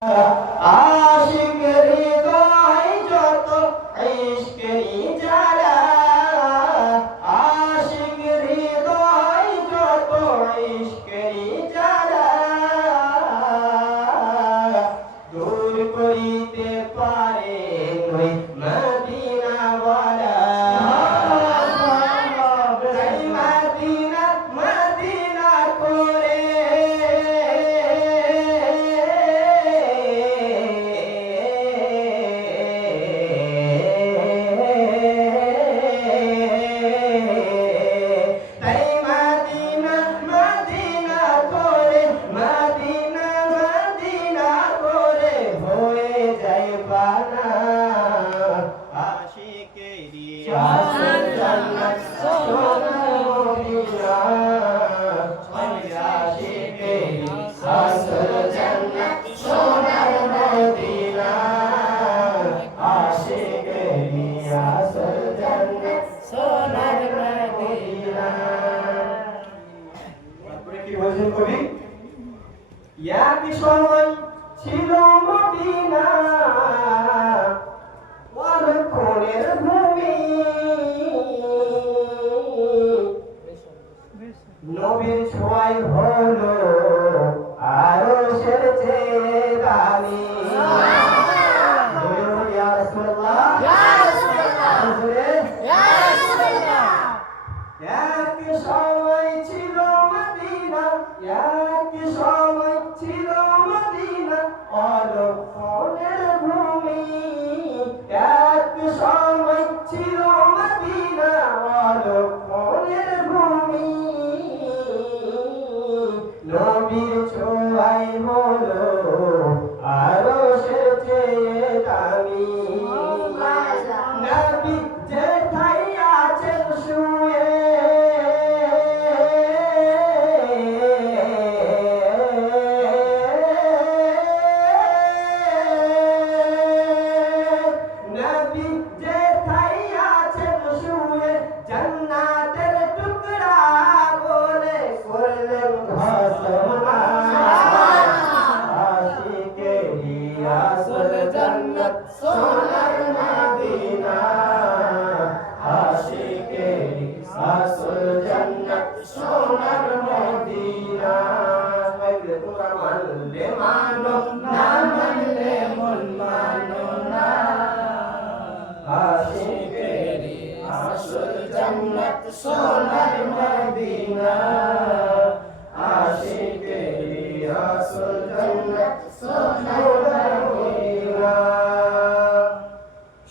Ah! কবি? একই ছিল মদিনা? আর খুনের ছিল মদিনা আলোকনের ভূমি নবীর ছোঁয়ায় হলো সোনার মদিনা আশিকে রাসূল জান্নাত সোনার মদিনা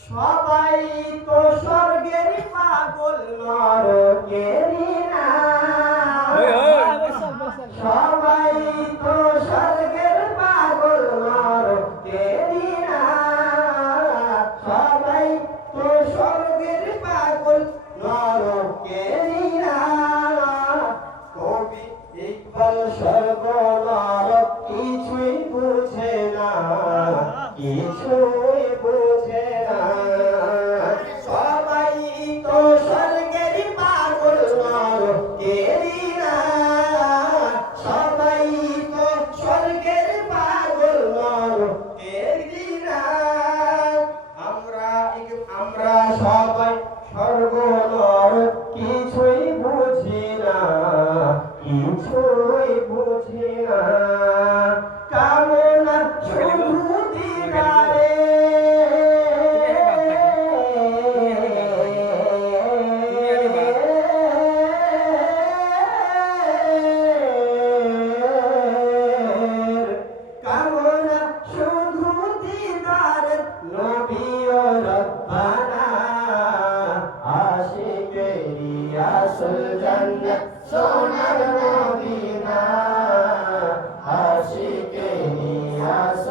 সবাই তো স্বর্গের পাগল নরকের কবির পাগল নরকেরি নারা কবি ইকবাল সর্বনরক কিছুই বুঝে না সর্বনর কিছুই বুঝি না কিছুই বুঝি না। কামনা শুধু দিদারে। কামনা শুধু জন্নত সোনার মদিনা আশিকে নিয়াস